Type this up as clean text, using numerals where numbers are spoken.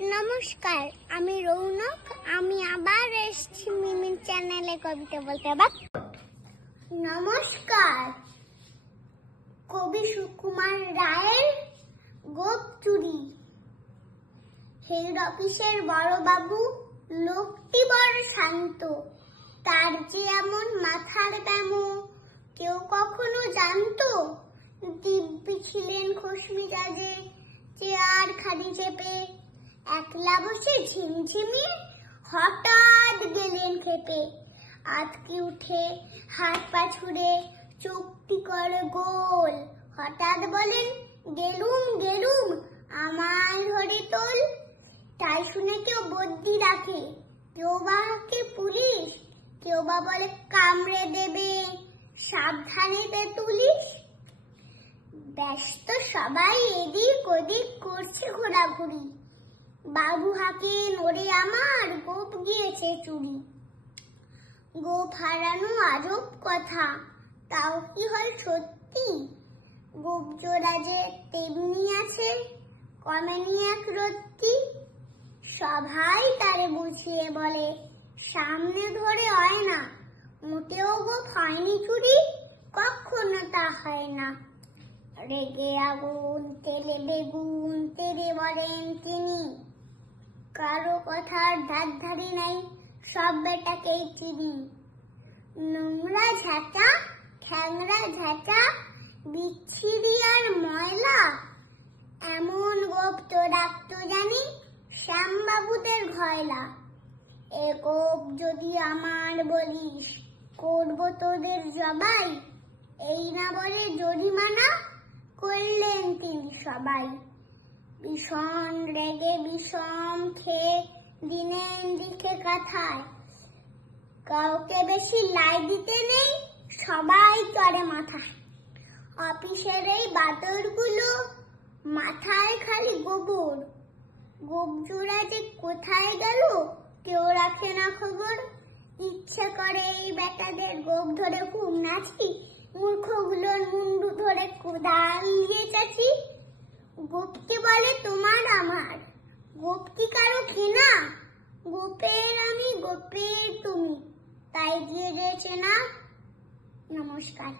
নমস্কার, আমি রৌনক। আমি আবার এসেছি মিমির চ্যানেলে কবিতা বলতে। নমস্কার। কবি সুকুমার রায়ের গোপ চুরি। হেড অফিসের বড় বাবু লোকটি বড় শান্ত, তার যে এমন মাথার ব্যামো কেউ কখনো জানতো। দিব্যি ছিলেন খোশ মিজাজে, চেয়ার খালি চেপে একলা বসে ঝিমঝিমিয়ে হঠাৎ গেলেন খেপে। আতকে উঠে হাত পা ছুড়ে চোখটি করে গোল, হঠাৎ বলেন গেলুম গেলুম আমায় ধরে তোল। তাই শুনে কেউ বদ্যি রাখে, কেউ বা হাঁকে পুলিশ, কেউ বা বলে কামড়ে দেবে সাবধানে তেতুলিশ। ব্যস্ত সবাই এদিক ওদিক করছে ঘোরাঘুরি, বাবু হাঁকে নড়ে আমার গোপ গিয়েছে চুরি। গোপ হারানো আজব কথা, তাও কি হয় সত্যি? গোপ জোড়া যে তেমনি আছে, কমেনি এক রত্তি। সবাই তারে বুঝিয়ে বলে সামনে ধরে হয় না, মোটেও গোপ হয়নি চুরি, কখনো তা হয় না। রেগে আগুন তেলে বেগুন তেরে বলেন তিনি, কারো কথার ধার ধারি নাই, সব বেটাকেই চিনি। নোংরা ঝাঁটা খ্যাংরা ঝাঁটা বিচ্ছিরি আর ময়লা, এমন গোপ তো রাখতো জানি শ্যামবাবুদের ঘয়লা। এ গোপ যদি আমার বলিস, করবো তোদের জবাই, এই না বলে জরিমানা করলেন তিনি সবাই। ভীষণ রেগে বিষম খেয়ে দিনেন লিখে কাঁথায়, কাউকে বেশি লাই দিতে নেই, সবাই চড়ে মাথায়। অফিসের এই বাদরগুলো মাথায় খালি গোবর, গোপ জোড়া যে কোথায় গেল কেউ রাখে না খবর। ইচ্ছে করে এই বেটাদের গোপ ধরে খুব নাচি, মূর্খগুলোর মুন্ডু ধরে কোদাল দিয়ে চাচি। গোপ কি বলে তোমার আমার, গোপ কি কারো ঘেনা? গোপের আমি গোপের তুমি, তাই দিয়ে দিয়েছে না। নমস্কার।